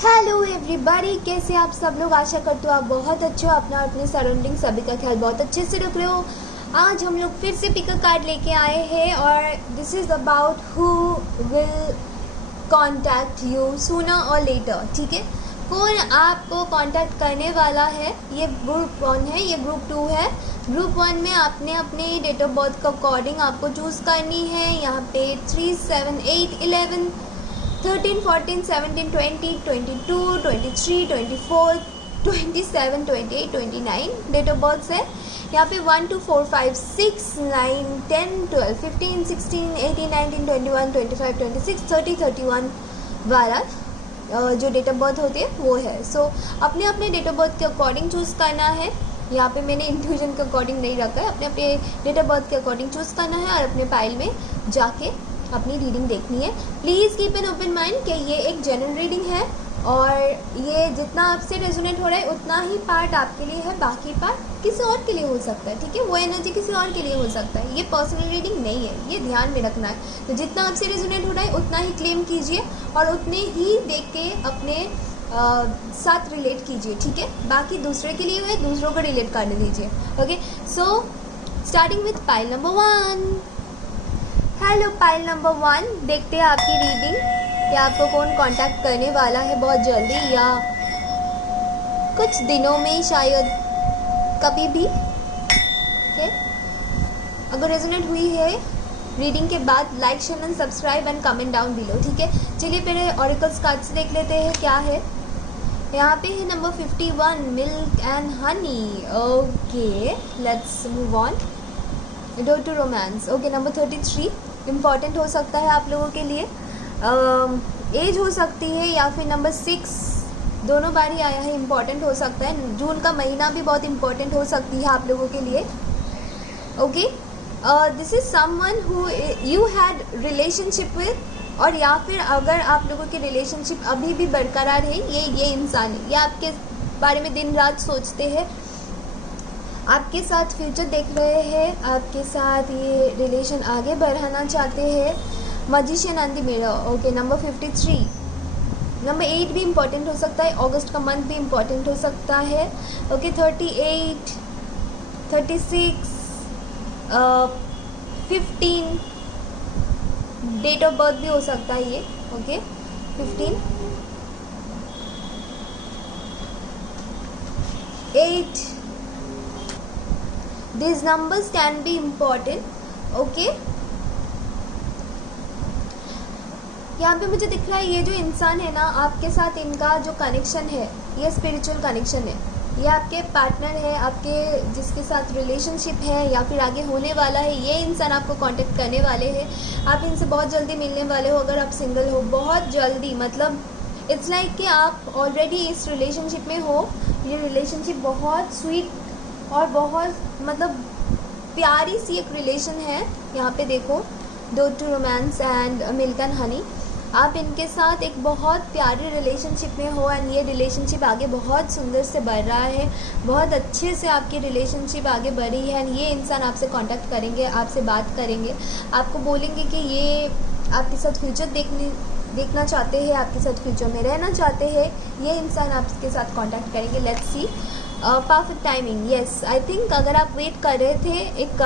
Hello everybody, कैसे आप सब लोग। आशा करती हूँ आप बहुत अच्छे हो, अपना अपने सराउंडिंग सभी का ख्याल बहुत अच्छे से रख रहे हो। आज हम लोग फिर से पिक अ कार्ड लेके आए हैं और this is about who will contact you sooner और लेटर। ठीक है, कौन आपको कांटेक्ट करने वाला है। ये ग्रुप 1 है, ये ग्रुप 2 है। ग्रुप 1 में आपने अपने डेट ऑफ बर्थ के अकॉर्डिंग आपको चूज़ करनी है। यहाँ पे 3, 7, 8, 11, 13, 14, 17, 20, 22, 23, 24, 27, 28, 29 डेट ऑफ बर्थ है। यहाँ पे 1, 2, 4, 5, 6, 9, 10, 12, 15, 16, 18, 19, 21, 25, 26, 30, 31 वाला जो डेट ऑफ बर्थ होती है वो है। सो अपने अपने डेट ऑफ बर्थ के अकॉर्डिंग चूज़ करना है। यहाँ पे मैंने इंट्यूजन के अकॉर्डिंग नहीं रखा है, अपने अपने डेट ऑफ बर्थ के अकॉर्डिंग चूज़ करना है और अपने फाइल में जाके अपनी रीडिंग देखनी है। Please keep an open mind कि ये एक जनरल रीडिंग है और ये जितना आपसे रेजोनेट हो रहा है उतना ही पार्ट आपके लिए है, बाकी पार्ट किसी और के लिए हो सकता है। ठीक है, वो एनर्जी किसी और के लिए हो सकता है, ये पर्सनल रीडिंग नहीं है, ये ध्यान में रखना है। तो जितना आपसे रेजोनेट हो रहा है उतना ही क्लेम कीजिए और उतने ही देख के अपने साथ रिलेट कीजिए। ठीक है, बाकी दूसरे के लिए है, दूसरों को रिलेट करने दीजिए। Okay, so starting with pile number 1। Hello pile number 1, देखते हैं आपकी रीडिंग कि आपको कौन कांटेक्ट करने वाला है बहुत जल्दी या कुछ दिनों में, शायद कभी भी। ओके, अगर रेजोनेट हुई है रीडिंग के बाद like share and subscribe and comment down below. ठीक है, चलिए पहले ऑरिकल्स कार्ड से देख लेते हैं क्या है। यहाँ पे है number 51, milk and honey. Okay, let's move on. Door to romance. Okay, number 33 important हो सकता है आप लोगों के लिए। एज हो सकती है या फिर नंबर 6, दोनों बार ही आया है, इम्पॉर्टेंट हो सकता है। जून का महीना भी बहुत इम्पॉर्टेंट हो सकती है आप लोगों के लिए। Okay, this is someone who you had relationship with, और या फिर अगर आप लोगों की रिलेशनशिप अभी भी बरकरार है, ये इंसान है, ये आपके बारे में दिन रात सोचते हैं, आपके साथ फ्यूचर देख रहे हैं, आपके साथ ये रिलेशन आगे बढ़ाना चाहते हैं। Magician and the mirror. Okay, number 53, number 8 भी इम्पॉर्टेंट हो सकता है, अगस्त का मंथ भी इम्पॉर्टेंट हो सकता है। ओके, 38, 36, 15 डेट ऑफ बर्थ भी हो सकता है ये। Okay, 15, 8, these numbers can be important। Okay, यहाँ पे मुझे दिख रहा है ये जो इंसान है ना, आपके साथ इनका जो कनेक्शन है ये स्पिरिचुअल कनेक्शन है। ये आपके पार्टनर है, आपके जिसके साथ रिलेशनशिप है या फिर आगे होने वाला है, ये इंसान आपको कांटेक्ट करने वाले हैं। आप इनसे बहुत जल्दी मिलने वाले हो अगर आप सिंगल हो, बहुत जल्दी। मतलब इट्स लाइक कि आप ऑलरेडी इस रिलेशनशिप में हो। ये रिलेशनशिप बहुत स्वीट और बहुत मतलब प्यारी सी एक रिलेशन है। यहाँ पे देखो, door to romance and milk and honey. आप इनके साथ एक बहुत प्यारी रिलेशनशिप में हो एंड ये रिलेशनशिप आगे बहुत सुंदर से बढ़ रहा है, बहुत अच्छे से आपकी रिलेशनशिप आगे बढ़ी है एंड ये इंसान आपसे कांटेक्ट करेंगे, आपसे बात करेंगे, आपको बोलेंगे कि ये आपके साथ फ्यूचर देखना चाहते हैं, आपके साथ फ्यूचर में रहना चाहते हैं। ये इंसान आपके साथ कांटेक्ट करेंगे। Let's see, perfect timing. Yes, I think अगर आप वेट कर रहे थे एक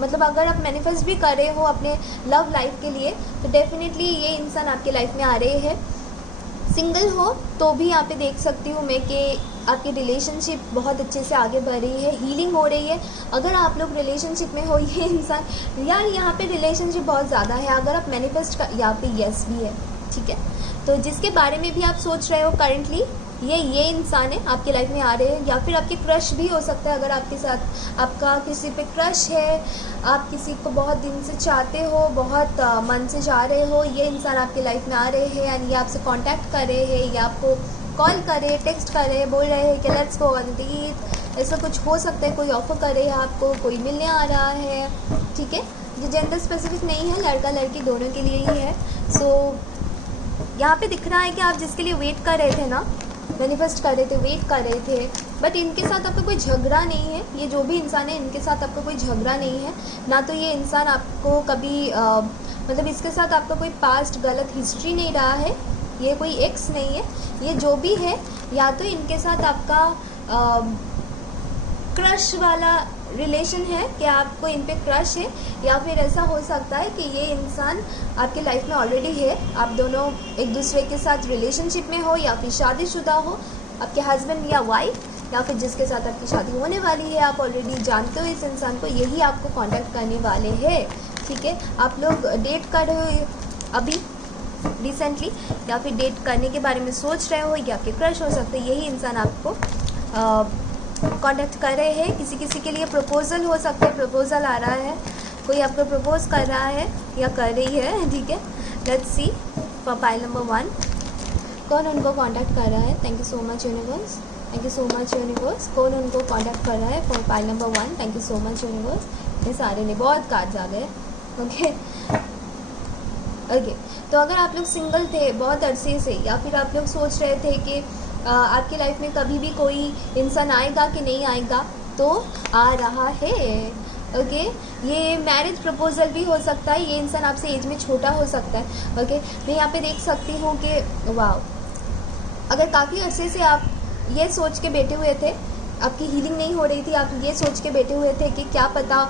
मतलब अगर आप मैनिफेस्ट भी कर रहे हो अपने लव लाइफ के लिए, तो डेफिनेटली ये इंसान आपके लाइफ में आ रहे हैं। सिंगल हो तो भी यहाँ पे देख सकती हूँ मैं कि आपकी रिलेशनशिप बहुत अच्छे से आगे बढ़ रही है, हीलिंग हो रही है। अगर आप लोग रिलेशनशिप में हो, ये इंसान यार यहाँ पे रिलेशनशिप बहुत ज़्यादा है। अगर आप मैनिफेस्ट कर, यहाँ पे यस भी है। ठीक है, तो जिसके बारे में भी आप सोच रहे हो करेंटली, ये इंसान है आपकी लाइफ में आ रहे हैं। या फिर आपके क्रश भी हो सकता है, अगर आपके साथ आपका किसी पे क्रश है, आप किसी को बहुत दिन से चाहते हो, बहुत मन से चाह रहे हो, ये इंसान आपकी लाइफ में आ रहे हैं एंड ये आपसे कांटेक्ट कर रहे हैं या आपको कॉल कर रहे हैं, टेक्स्ट कर रहे हैं, बोल रहे हैं कि लेट्स गो ऑन डेट। ऐसा कुछ हो सकता है, कोई ऑफर कर रहे हैं आपको, कोई मिलने आ रहा है। ठीक है, ये जेंडर स्पेसिफिक नहीं है, लड़का लड़की दोनों के लिए ही है। सो यहाँ पे दिख रहा है कि आप जिसके लिए वेट कर रहे थे ना, मैनिफेस्ट कर रहे थे, वेट कर रहे थे, बट इनके साथ आपका कोई झगड़ा नहीं है। ये जो भी इंसान है इनके साथ आपका कोई झगड़ा नहीं है, ना तो ये इंसान आपको कभी मतलब इसके साथ आपका कोई पास्ट गलत हिस्ट्री नहीं रहा है। ये कोई एक्स नहीं है, ये जो भी है या तो इनके साथ आपका क्रश वाला रिलेशन है कि आपको इन पे क्रश है, या फिर ऐसा हो सकता है कि ये इंसान आपके लाइफ में ऑलरेडी है, आप दोनों एक दूसरे के साथ रिलेशनशिप में हो या फिर शादीशुदा हो, आपके हस्बैंड या वाइफ, या फिर जिसके साथ आपकी शादी होने वाली है, आप ऑलरेडी जानते हो इस इंसान को, यही आपको कांटेक्ट करने वाले हैं। ठीक है, आप लोग डेट कर रहे हो अभी रिसेंटली, या फिर डेट करने के बारे में सोच रहे हो, या आपके क्रश हो सकते हैं, यही इंसान आपको कांटेक्ट कर रहे हैं। किसी किसी के लिए प्रपोजल हो सकता है, प्रपोजल आ रहा है, कोई आपको प्रपोज कर रहा है या कर रही है। ठीक है, let's see for pile number 1 कौन उनको कांटेक्ट कर रहा है। Thank you so much universe, thank you so much universe. कौन उनको कांटेक्ट कर रहा है for pile number 1। Thank you so much universe. ये सारे ने बहुत कार्ड्स आ गए। ओके ओके, तो अगर आप लोग सिंगल थे बहुत अरसे से, या फिर आप लोग सोच रहे थे कि आपकी लाइफ में कभी भी कोई इंसान आएगा कि नहीं आएगा, तो आ रहा है। ओके, ये मैरिज प्रपोजल भी हो सकता है, ये इंसान आपसे एज में छोटा हो सकता है। ओके, मैं यहाँ पे देख सकती हूँ कि वाह, अगर काफ़ी अरसे से आप ये सोच के बैठे हुए थे, आपकी हीलिंग नहीं हो रही थी, आप ये सोच के बैठे हुए थे कि क्या पता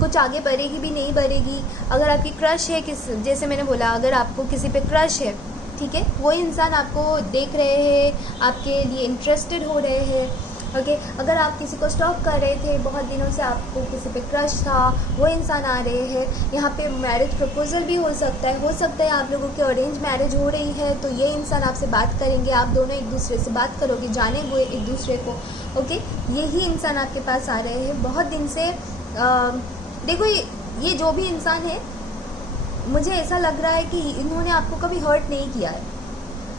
कुछ आगे बढ़ेगी भी नहीं बढ़ेगी। अगर आपकी क्रश है जैसे मैंने बोला, अगर आपको किसी पे क्रश है, ठीक है, वो इंसान आपको देख रहे हैं, आपके लिए इंटरेस्टेड हो रहे हैं। ओके, अगर आप किसी को स्टॉक कर रहे थे बहुत दिनों से, आपको किसी पे क्रश था, वो इंसान आ रहे हैं। यहाँ पे मैरिज प्रपोजल भी हो सकता है आप लोगों की अरेंज मैरिज हो रही है, तो ये इंसान आपसे बात करेंगे, आप दोनों एक दूसरे से बात करोगे, जानेंगे एक दूसरे को। ओके, यही इंसान आपके पास आ रहे हैं बहुत दिन से। देखो ये जो भी इंसान है, मुझे ऐसा लग रहा है कि इन्होंने आपको कभी हर्ट नहीं किया है।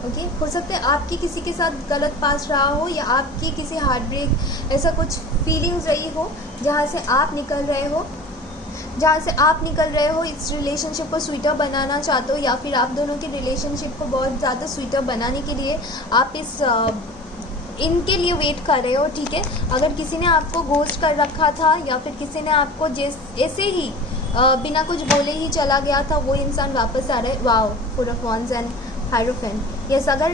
ओके, हो सकता है आपकी किसी के साथ गलत पास रहा हो, या आपकी किसी हार्ट ब्रेक ऐसा कुछ फीलिंग्स रही हो जहाँ से आप निकल रहे हो, इस रिलेशनशिप को स्वीटर बनाना चाहते हो, या फिर आप दोनों के रिलेशनशिप को बहुत ज़्यादा स्वीटर बनाने के लिए आप इनके लिए वेट कर रहे हो। ठीक है, अगर किसी ने आपको घोस्ट कर रखा था, या फिर किसी ने आपको ऐसे ही बिना कुछ बोले ही चला गया था, वो इंसान वापस आ रहा है। Wow, four of wands and hierophant. Yes, अगर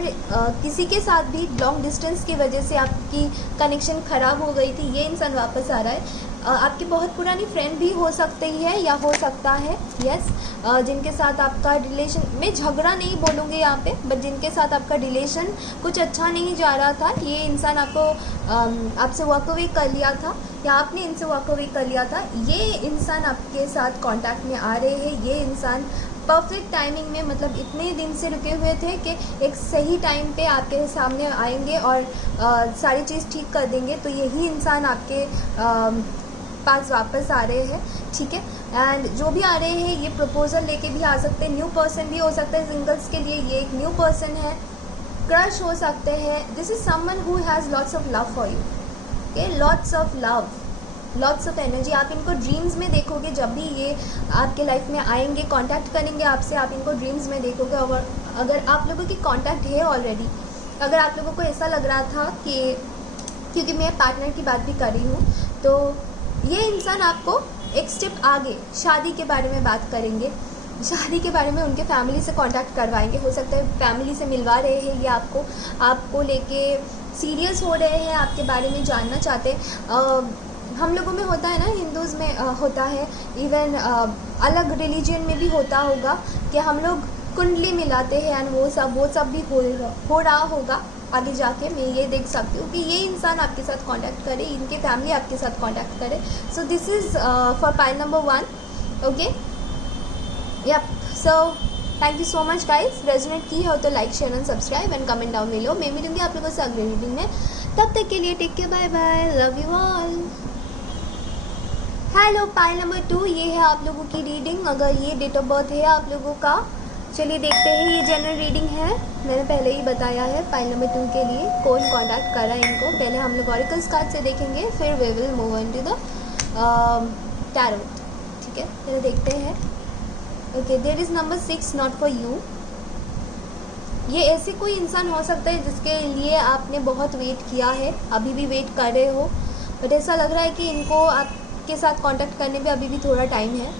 किसी के साथ भी लॉन्ग डिस्टेंस की वजह से आपकी कनेक्शन ख़राब हो गई थी, ये इंसान वापस आ रहा है। आपकी बहुत पुरानी फ्रेंड भी हो सकती है, या हो सकता है यस, जिनके साथ आपका रिलेशन, मैं झगड़ा नहीं बोलूँगी यहाँ पे, बट जिनके साथ आपका रिलेशन कुछ अच्छा नहीं जा रहा था, ये इंसान आपसे वॉक अवे कर लिया था, या आपने इनसे वॉक अवे कर लिया था, ये इंसान आपके साथ कांटेक्ट में आ रहे हैं। ये इंसान परफेक्ट टाइमिंग में, मतलब इतने दिन से रुके हुए थे कि एक सही टाइम पे आपके सामने आएंगे और सारी चीज़ ठीक कर देंगे। तो यही इंसान आपके पास वापस आ रहे हैं। ठीक है, एंड जो भी आ रहे हैं ये प्रपोजल लेके भी आ सकते हैं, न्यू पर्सन भी हो सकता है। सिंगल्स के लिए ये एक न्यू पर्सन है, क्रश हो सकते हैं। This is someone who has lots of love for you. Okay, lots of love, lots of energy. आप इनको ड्रीम्स में देखोगे, जब भी ये आपके लाइफ में आएंगे, कांटेक्ट करेंगे आपसे, आप इनको ड्रीम्स में देखोगे। और अगर आप लोगों की कांटेक्ट है ऑलरेडी, अगर आप लोगों को ऐसा लग रहा था कि, क्योंकि मैं पार्टनर की बात भी कर रही हूँ, तो ये इंसान आपको एक स्टेप आगे शादी के बारे में बात करेंगे, शादी के बारे में उनके फैमिली से कांटेक्ट करवाएंगे। हो सकता है फैमिली से मिलवा रहे हैं, ये आपको लेके सीरियस हो रहे हैं, आपके बारे में जानना चाहते हैं। हम लोगों में होता है ना, हिंदूज़ में होता है, इवन अलग रिलीजन में भी होता होगा कि हम लोग कुंडली मिलाते हैं, एंड वो सब भी हो रहा होगा आगे जाके। मैं ये देख सकती हूँ कि ये इंसान आपके साथ कांटेक्ट करे, इनके फैमिली आपके साथ कांटेक्ट करे। So this is for pile number 1। Okay, yup, so thank you so much guys. Resonate की हो तो like, share and subscribe and comment down below. मैं मिलूंगी आप लोगों से अगले रीडिंग में, तब तक के लिए take care, bye bye, love you all. Hello, pile number 2, ये है आप लोगों की रीडिंग। अगर ये डेट ऑफ बर्थ है आप लोगों का, चलिए देखते हैं। ये जनरल रीडिंग है, मैंने पहले ही बताया है। पाइल नंबर 2 के लिए कौन कांटेक्ट कर रहा है इनको, पहले हम लोग ऑरिकल्स कार्ड से देखेंगे, फिर we will move on to the tarot. ठीक है, चलिए देखते हैं। Okay, there is number 6 not for you. ये ऐसे कोई इंसान हो सकता है जिसके लिए आपने बहुत वेट किया है, अभी भी वेट कर रहे हो, बट ऐसा लग रहा है कि इनको आपके साथ कांटेक्ट करने पे अभी भी थोड़ा टाइम है।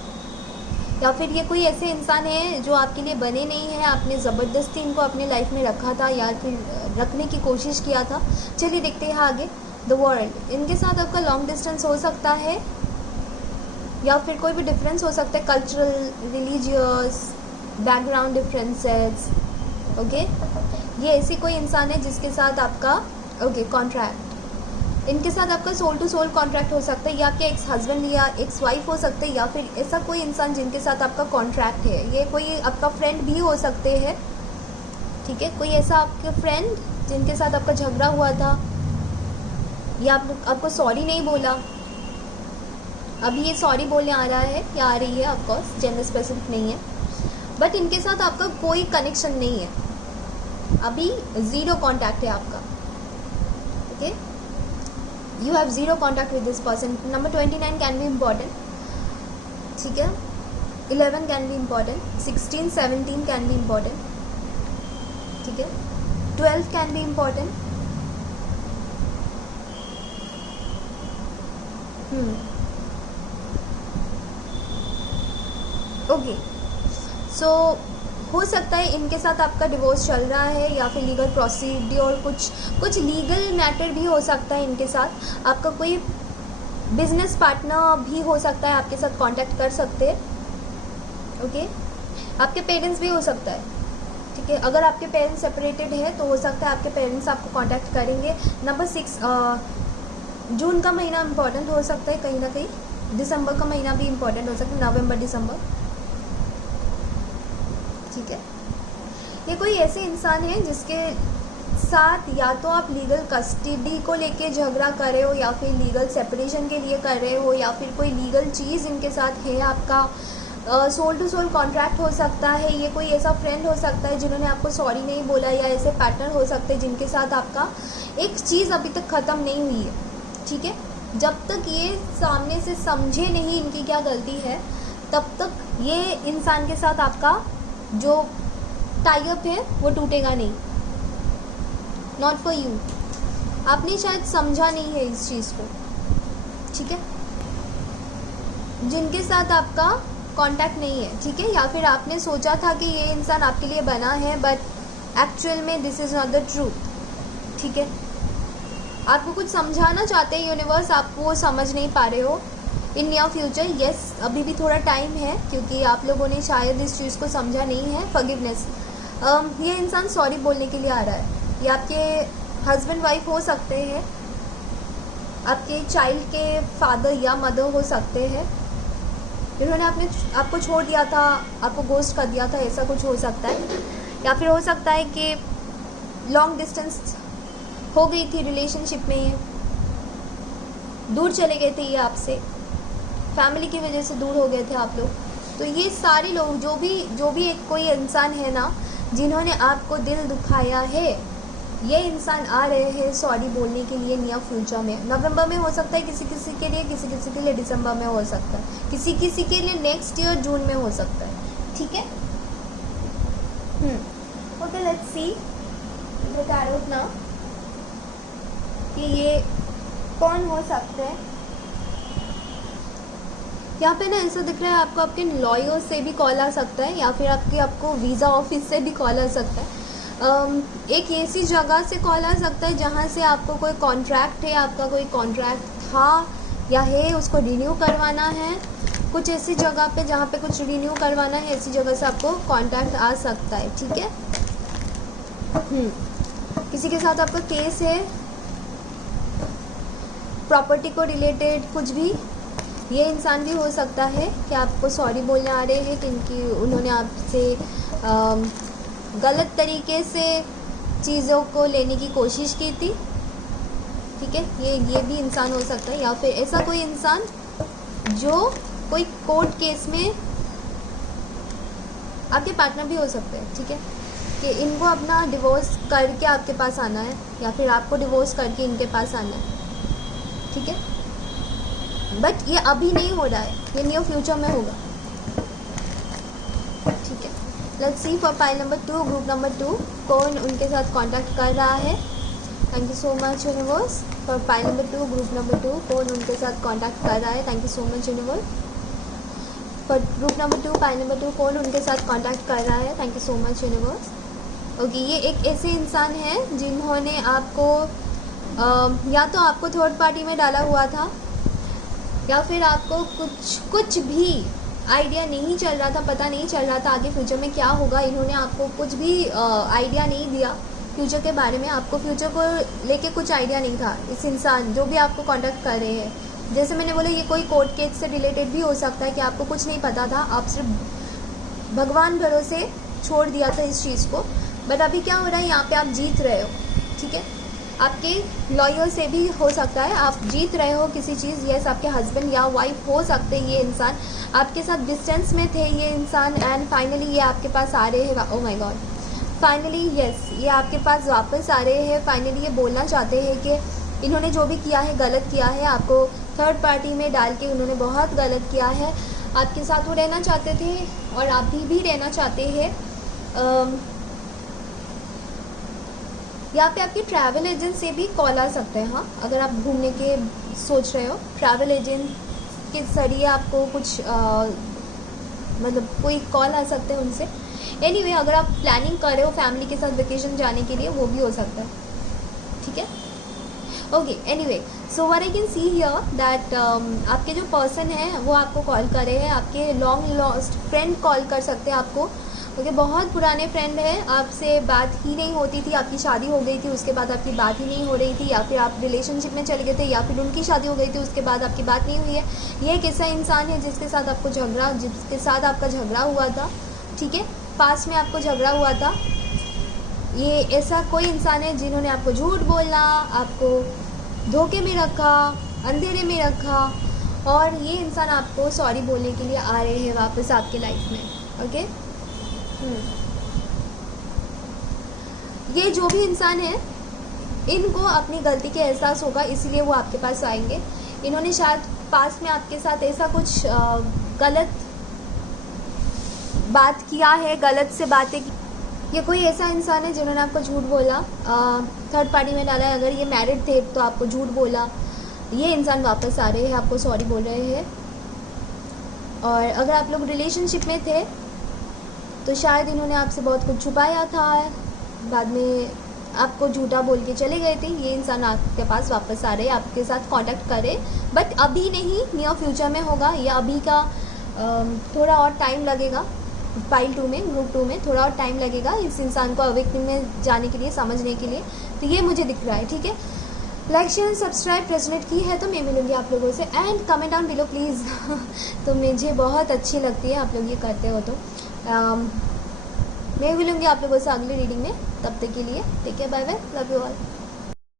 या फिर ये कोई ऐसे इंसान है जो आपके लिए बने नहीं हैं, आपने ज़बरदस्ती इनको अपने लाइफ में रखा था या फिर रखने की कोशिश किया था। चलिए देखते हैं आगे। द वर्ल्ड, इनके साथ आपका लॉन्ग डिस्टेंस हो सकता है या फिर कोई भी डिफरेंस हो सकता है, cultural, religious, background differences. Okay, ये ऐसी कोई इंसान है जिसके साथ आपका कॉन्ट्रैक्ट, इनके साथ आपका सोल टू सोल कॉन्ट्रैक्ट हो सकता है, या आपके एक्स हस्बैंड या एक्स वाइफ हो सकते हैं, या फिर ऐसा कोई इंसान जिनके साथ आपका कॉन्ट्रैक्ट है। ये कोई आपका फ्रेंड भी हो सकते हैं, ठीक है, कोई ऐसा आपके फ्रेंड जिनके साथ आपका झगड़ा हुआ था या आपको सॉरी नहीं बोला, अभी ये सॉरी बोलने आ रहा है या आ रही है, ऑफकोर्स जेंडर स्पेसिफिक नहीं है, बट इनके साथ आपका कोई कनेक्शन नहीं है, अभी ज़ीरो कॉन्टैक्ट है आपका। Okay, you have zero contact with this person. Number 29 can be important, ठीक है, 11 can be important, 16, 17 can be important, ठीक है, 12 कैन बी इम्पॉर्टेंट। ओके, सो हो सकता है इनके साथ आपका डिवोर्स चल रहा है या फिर लीगल प्रोसीड्योर, कुछ लीगल मैटर भी हो सकता है इनके साथ। आपका कोई बिजनेस पार्टनर भी हो सकता है, आपके साथ कांटेक्ट कर सकते हैं। ओके, आपके पेरेंट्स भी हो सकता है, ठीक है, अगर आपके पेरेंट्स सेपरेटेड है तो हो सकता है आपके पेरेंट्स आपको कांटेक्ट करेंगे। नंबर 6, जून का महीना इम्पॉर्टेंट हो सकता है कहीं ना कहीं, दिसंबर का महीना भी इम्पॉर्टेंट हो सकता है, नवंबर दिसंबर, ठीक है। ये कोई ऐसे इंसान है जिसके साथ या तो आप लीगल कस्टडी को लेके झगड़ा कर रहे हो या फिर लीगल सेपरेशन के लिए कर रहे हो, या फिर कोई लीगल चीज़ इनके साथ है आपका, सोल टू सोल कॉन्ट्रैक्ट हो सकता है। ये कोई ऐसा फ्रेंड हो सकता है जिन्होंने आपको सॉरी नहीं बोला, या ऐसे पार्टनर हो सकते हैं जिनके साथ आपका एक चीज़ अभी तक ख़त्म नहीं हुई है, ठीक है। जब तक ये सामने से समझे नहीं इनकी क्या गलती है, तब तक ये इंसान के साथ आपका जो टाई अप है वो टूटेगा नहीं। नॉट फॉर यू, आपने शायद समझा नहीं है इस चीज़ को, ठीक है, जिनके साथ आपका कांटेक्ट नहीं है, ठीक है, या फिर आपने सोचा था कि ये इंसान आपके लिए बना है, बट एक्चुअल में this is not the truth, ठीक है। आपको कुछ समझाना चाहते हैं यूनिवर्स, आप वो समझ नहीं पा रहे हो। इन नियर फ्यूचर, यस, अभी भी थोड़ा टाइम है क्योंकि आप लोगों ने शायद इस चीज़ को समझा नहीं है। फॉरगिवनेस, ये इंसान सॉरी बोलने के लिए आ रहा है। ये आपके हस्बैंड वाइफ हो सकते हैं, आपके चाइल्ड के फादर या मदर हो सकते हैं, जिन्होंने आपको छोड़ दिया था, आपको गोस्ट कर दिया था, ऐसा कुछ हो सकता है। या फिर हो सकता है कि लॉन्ग डिस्टेंस हो गई थी रिलेशनशिप में, ये दूर चले गए थे, ये आपसे फैमिली की वजह से दूर हो गए थे आप लोग। तो ये सारे लोग जो भी एक कोई इंसान है ना जिन्होंने आपको दिल दुखाया है, ये इंसान आ रहे हैं सॉरी बोलने के लिए नियर फ्यूचर में। नवंबर में हो सकता है किसी किसी के लिए, किसी किसी के लिए दिसंबर में हो सकता है, किसी किसी के लिए नेक्स्ट ईयर जून में हो सकता है, ठीक है। Okay, let's see the tarot now कि ये कौन हो सकते हैं। यहाँ पे ना ऐसा दिख रहा है आपको आपके लॉयर से भी कॉल आ सकता है, या फिर आपको वीज़ा ऑफिस से भी कॉल आ सकता है। एक ऐसी जगह से कॉल आ सकता है जहाँ से आपको कोई कॉन्ट्रैक्ट है, आपका कोई कॉन्ट्रैक्ट था या है, उसको रिन्यू करवाना है। कुछ ऐसी जगह पे जहाँ पे कुछ रिन्यू करवाना है, ऐसी जगह से आपको कॉन्टैक्ट आ सकता है, ठीक है। किसी के साथ आपका केस है, प्रॉपर्टी को रिलेटेड कुछ भी। ये इंसान भी हो सकता है कि आपको सॉरी बोलने आ रहे हैं कि उन्होंने आपसे गलत तरीके से चीज़ों को लेने की कोशिश की थी, ठीक है। ये भी इंसान हो सकता है, या फिर ऐसा कोई इंसान जो कोई कोर्ट केस में आपके पार्टनर भी हो सकते हैं, ठीक है, कि इनको अपना डिवोर्स करके आपके पास आना है, या फिर आपको डिवोर्स करके इनके पास आना है, ठीक है। बट ये अभी नहीं हो रहा है, ये नियर फ्यूचर में होगा, ठीक है। Let's see for pile number 2, group number 2, कौन उनके साथ कांटेक्ट कर रहा है। Thank you so much universe for pile number 2, group number 2, कौन उनके साथ कांटेक्ट कर रहा है। Thank you so much universe. पर ग्रुप नंबर 2 पाई नंबर 2 कौन उनके साथ कांटेक्ट कर रहा है? Thank you so much universe. Okay, ये एक ऐसे इंसान है जिन्होंने आपको या तो आपको थर्ड पार्टी में डाला हुआ था, या फिर आपको कुछ भी आइडिया नहीं चल रहा था, पता नहीं चल रहा था आगे फ्यूचर में क्या होगा। इन्होंने आपको कुछ भी आइडिया नहीं दिया फ्यूचर के बारे में, आपको फ्यूचर को लेके कुछ आइडिया नहीं था। इस इंसान जो भी आपको कांटेक्ट कर रहे हैं, जैसे मैंने बोला, ये कोई कोर्ट केस से रिलेटेड भी हो सकता है कि आपको कुछ नहीं पता था, आप सिर्फ भगवान भरोसे छोड़ दिया था इस चीज़ को। बट अभी क्या हो रहा है, यहाँ पे आप जीत रहे हो, ठीक है। आपके लॉयर से भी हो सकता है आप जीत रहे हो किसी चीज़। यस, आपके हस्बैंड या वाइफ हो सकते हैं। ये इंसान आपके साथ डिस्टेंस में थे, ये इंसान, एंड फाइनली ये आपके पास आ रहे हैं। Oh my God, finally yes, ये आपके पास वापस आ रहे हैं। फाइनली ये बोलना चाहते हैं कि इन्होंने जो भी किया है गलत किया है, आपको थर्ड पार्टी में डाल के उन्होंने बहुत गलत किया है। आपके साथ वो रहना चाहते थे और आप भी रहना चाहते हैं। यहाँ पे आपके ट्रैवल एजेंट से भी कॉल आ सकते हैं। हाँ, अगर आप घूमने के सोच रहे हो, ट्रैवल एजेंट के जरिए आपको कुछ मतलब कोई कॉल आ सकते हैं उनसे। एनीवे, अगर आप प्लानिंग कर रहे हो फैमिली के साथ वेकेशन जाने के लिए, वो भी हो सकता है, ठीक है। Okay, anyway, so what I can see here that आपके जो पर्सन है वो आपको कॉल कर रहे हैं। आपके लॉन्ग लॉस्ट फ्रेंड कॉल कर सकते हैं आपको। ओके, बहुत पुराने फ्रेंड हैं, आपसे बात ही नहीं होती थी, आपकी शादी हो गई थी, उसके बाद आपकी बात ही नहीं हो रही थी, या फिर आप रिलेशनशिप में चले गए थे, या फिर उनकी शादी हो गई थी, उसके बाद आपकी बात नहीं हुई है। ये एक ऐसा इंसान है जिसके साथ आपका झगड़ा हुआ था, ठीक है, पास में आपको झगड़ा हुआ था। ये ऐसा कोई इंसान है जिन्होंने आपको झूठ बोला, आपको धोखे में रखा, अंधेरे में रखा, और ये इंसान आपको सॉरी बोलने के लिए आ रहे हैं वापस आपके लाइफ में। ओके, ये जो भी इंसान है, इनको अपनी गलती के एहसास होगा, इसलिए वो आपके पास आएंगे। इन्होंने शायद पास में आपके साथ ऐसा कुछ गलत बात किया है, गलत से बातें की। ये कोई ऐसा इंसान है जिन्होंने आपको झूठ बोला, थर्ड पार्टी में डाला है। अगर ये मैरिड थे तो आपको झूठ बोला। ये इंसान वापस आ रहे हैं, आपको सॉरी बोल रहे हैं। और अगर आप लोग रिलेशनशिप में थे तो शायद इन्होंने आपसे बहुत कुछ छुपाया था, बाद में आपको झूठा बोल के चले गए थे। ये इंसान आपके पास वापस आ रहे हैं, आपके साथ कांटेक्ट करे, बट अभी नहीं, नियर फ्यूचर में होगा। या अभी का थोड़ा और टाइम लगेगा, फाइल 2 में, ग्रुप 2 में थोड़ा और टाइम लगेगा इस इंसान को अवेकनिंग में जाने के लिए, समझने के लिए। तो ये मुझे दिख रहा है, ठीक है। लाइक शेयर सब्सक्राइब रेजोनेट की है तो मैं मिलूँगी आप लोगों से, and comment down below please. तो मुझे बहुत अच्छी लगती है आप लोग ये करते हो। तो मैं मिलूँगी आप लोगों से अगली रीडिंग में, तब तक के लिए take care, bye bye, love you all.